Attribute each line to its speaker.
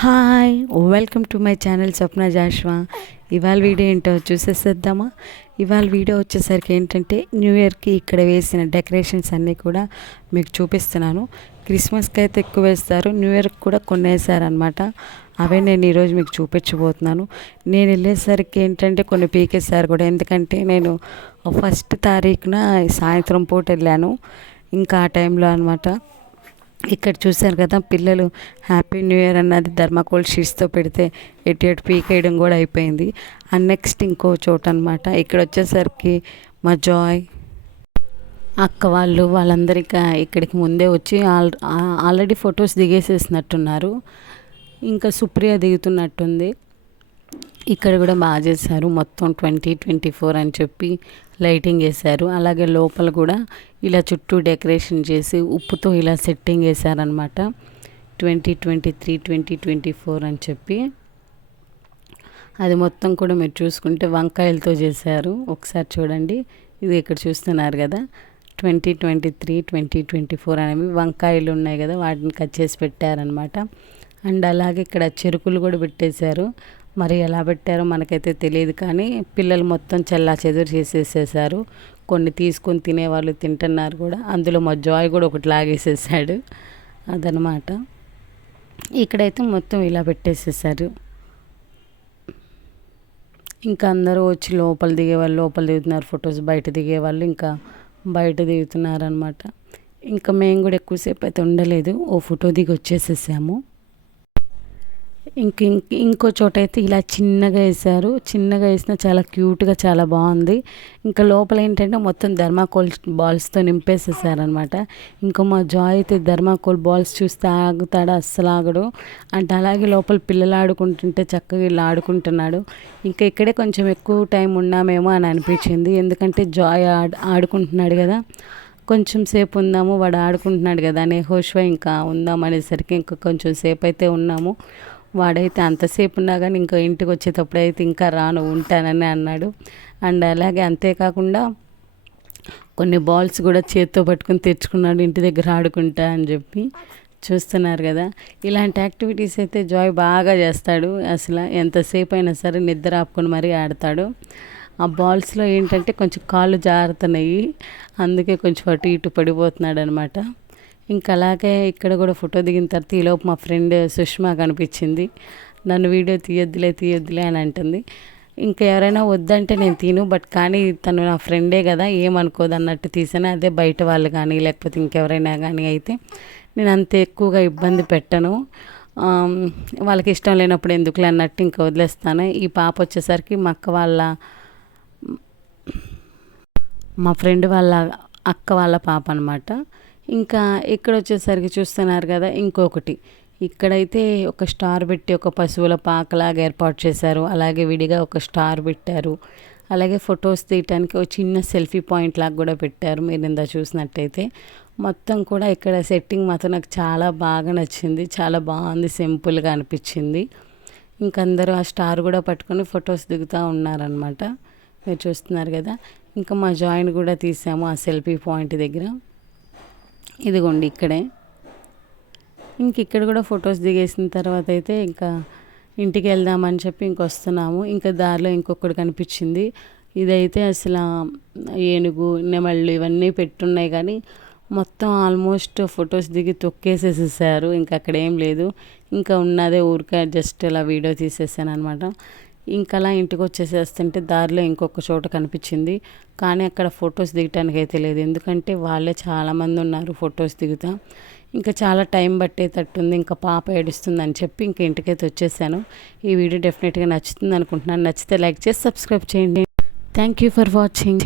Speaker 1: Hi welcome to my channel Swapna Joshua ఇవాళ video ఏంటో చూసేసేద్దామా? ఇవాళ వీడియో వచ్చేసరికి ఏంటంటే న్యూ ఇయర్కి ఇక్కడ వేసిన డెకరేషన్స్ అన్నీ కూడా మీకు చూపిస్తున్నాను. క్రిస్మస్కి అయితే ఎక్కువ వేస్తారు న్యూ ఇయర్కి కూడా కొన్ని వేసారనమాట అవే నేను ఈరోజు మీకు చూపించబోతున్నాను. నేను వెళ్ళేసరికి ఏంటంటే కొన్ని పీకేసారు కూడా. ఎందుకంటే నేను ఫస్ట్ తారీఖున సాయంత్రం పూట వెళ్ళాను. ఇంకా ఆ టైంలో అనమాట ఇక్కడ చూశారు కదా పిల్లలు హ్యాపీ న్యూ ఇయర్ అన్నది ధర్మాకోల్ షీట్స్తో పెడితే ఎటు ఎటు పీకేయడం కూడా అయిపోయింది. అండ్ నెక్స్ట్ ఇంకో చోట అనమాట ఇక్కడ వచ్చేసరికి మా జాయ్ అక్క వాళ్ళు వాళ్ళందరికీ ఇక్కడికి ముందే వచ్చి ఆల్ ఆల్రెడీ ఫొటోస్ దిగేసేసినట్టున్నారు. ఇంకా సుప్రియ దిగుతున్నట్టుంది. ఇక్కడ కూడా బాగా చేశారు. మొత్తం ట్వంటీ ట్వంటీ ఫోర్ అని చెప్పి లైటింగ్ వేశారు. అలాగే లోపల కూడా ఇలా చుట్టూ డెకరేషన్ చేసి ఉప్పుతో ఇలా setting వేశారనమాట twenty twenty three twenty twenty four అని చెప్పి. అది మొత్తం కూడా మీరు చూసుకుంటే వంకాయలతో చేశారు. ఒకసారి చూడండి. ఇది ఇక్కడ చూస్తున్నారు కదా. Twenty twenty three twenty twenty four అనేవి వంకాయలు ఉన్నాయి కదా. వాటిని కట్ చేసి పెట్టారనమాట అండ్ అలాగే ఇక్కడ చెరుకులు కూడా పెట్టేశారు. మరి ఎలా పెట్టారో మనకైతే తెలియదు కానీ పిల్లలు మొత్తం చల్లా చెదురు చేసేసేసారు. కొన్ని తీసుకొని తినేవాళ్ళు తింటున్నారు కూడా. అందులో మా జాయ్ కూడా ఒకటి లాగేసేసాడు. అదనమాట ఇక్కడైతే మొత్తం ఇలా పెట్టేసేసారు. ఇంకా అందరూ వచ్చి లోపల దిగేవాళ్ళు లోపల దిగుతున్నారు ఫొటోస్ బయట దిగేవాళ్ళు ఇంకా బయట దిగుతున్నారు అనమాట ఇంకా మేము కూడా ఎక్కువసేపు అయితే ఉండలేదు. ఓ ఫోటో దిగి వచ్చేసేసాము. ఇంక ఇంకో చోట అయితే ఇలా చిన్నగా వేసారు చిన్నగా వేసిన చాలా క్యూట్గా చాలా బాగుంది. ఇంకా లోపల ఏంటంటే మొత్తం ధర్మాకోల్ బాల్స్తో నింపేసేసారనమాట ఇంకా మా జాయ్ అయితే ధర్మాకోల్ బాల్స్ చూస్తే ఆగుతాడు అస్సలు ఆగడు. అంటే అలాగే లోపల పిల్లలు ఆడుకుంటుంటే చక్కగా ఇలా ఆడుకుంటున్నాడు. ఇంకా ఇక్కడే కొంచెం ఎక్కువ టైం ఉన్నామేమో అని అనిపించింది. ఎందుకంటే జాయ్ ఆడుకుంటున్నాడు కదా. కొంచెం సేపు ఉందాము వాడు ఆడుకుంటున్నాడు కదా అనే హోష్వా ఇంకా ఉందాం అనేసరికి ఇంకా కొంచెం సేపు అయితే ఉన్నాము. వాడైతే అంతసేపు ఉన్నా కానీ ఇంకా ఇంటికి వచ్చేటప్పుడు అయితే ఇంకా రాను ఉంటానని అన్నాడు. అండ్ అలాగే అంతేకాకుండా కొన్ని బాల్స్ కూడా చేత్తో పట్టుకుని తెచ్చుకున్నాడు ఇంటి దగ్గర ఆడుకుంటా అని చెప్పి చూస్తున్నారు కదా. ఇలాంటి యాక్టివిటీస్ అయితే జాయ్ బాగా చేస్తాడు. అసలు ఎంతసేపు అయినా సరే నిద్ర ఆపుకొని మరీ ఆడతాడు. ఆ బాల్స్లో ఏంటంటే కొంచెం కాళ్ళు జారుతున్నాయి. అందుకే కొంచెం అటు ఇటు పడిపోతున్నాడు అనమాట ఇంకా అలాగే ఇక్కడ కూడా ఫోటో దిగిన తర్వాత ఈలోపు మా ఫ్రెండ్ సుష్మా కనిపించింది. నన్ను వీడియో తీయొద్దులే తీయొద్దులే అని అంటుంది. ఇంకా ఎవరైనా వద్దంటే నేను తిను బట్ కానీ తను నా ఫ్రెండే కదా ఏమనుకోదు అన్నట్టు తీసాను అదే బయట వాళ్ళు కానీ లేకపోతే ఇంకెవరైనా కానీ అయితే నేను అంత ఎక్కువగా ఇబ్బంది పెట్టను. వాళ్ళకి ఇష్టం లేనప్పుడు ఎందుకులే అన్నట్టు ఇంకా వదిలేస్తాను. ఈ పాప వచ్చేసరికి మా అక్క వాళ్ళ మా ఫ్రెండ్ వాళ్ళ అక్క వాళ్ళ పాప అనమాట ఇంకా ఇక్కడ వచ్చేసరికి చూస్తున్నారు కదా ఇంకొకటి. ఇక్కడైతే ఒక స్టార్ పెట్టి ఒక పశువుల పాకలాగా ఏర్పాటు చేశారు. అలాగే విడిగా ఒక స్టార్ పెట్టారు. అలాగే ఫొటోస్ తీయటానికి ఒక చిన్న సెల్ఫీ పాయింట్ లాగా కూడా పెట్టారు. మీరు ఇందా చూసినట్టయితే మొత్తం కూడా ఇక్కడ సెట్టింగ్ మాత్రం నాకు చాలా బాగా నచ్చింది. చాలా బాగుంది సింపుల్గా అనిపించింది. ఇంకందరూ ఆ స్టార్ కూడా పట్టుకొని ఫొటోస్ దిగుతూ ఉన్నారనమాట మీరు చూస్తున్నారు కదా ఇంకా మా జాయిన్ కూడా తీసాము ఆ సెల్ఫీ పాయింట్ దగ్గర. ఇదిగోండి ఇక్కడే. ఇంక ఇక్కడ కూడా ఫొటోస్ దిగేసిన తర్వాత అయితే ఇంకా ఇంటికి వెళ్దామని చెప్పి ఇంకొస్తున్నాము ఇంకా దారిలో ఇంకొకటి కనిపించింది. ఇదైతే అసలు ఏనుగు నెమళ్ళు ఇవన్నీ పెట్టున్నాయి కానీ మొత్తం ఆల్మోస్ట్ ఫొటోస్ దిగి తొక్కేసేసేసారు. ఇంకా అక్కడ ఏం లేదు. ఇంకా ఉన్నదే ఊరికే జస్ట్ ఇలా వీడియో తీసేసాను అనమాట ఇంకా అలా ఇంటికి వచ్చేసేస్తుంటే దారిలో ఇంకొక చోట కనిపించింది. కానీ అక్కడ ఫొటోస్ దిగటానికి అయితే లేదు. ఎందుకంటే వాళ్ళే చాలామంది ఉన్నారు ఫొటోస్ దిగుతా. ఇంకా చాలా టైం పట్టేటట్టుంది. ఇంకా పాప ఏడుస్తుంది అని చెప్పి ఇంకా ఇంటికైతే వచ్చేసాను. ఈ వీడియో డెఫినెట్గా నచ్చుతుంది అనుకుంటున్నాను నచ్చితే లైక్ చేసి సబ్స్క్రైబ్ చేయండి. Thank you for watching.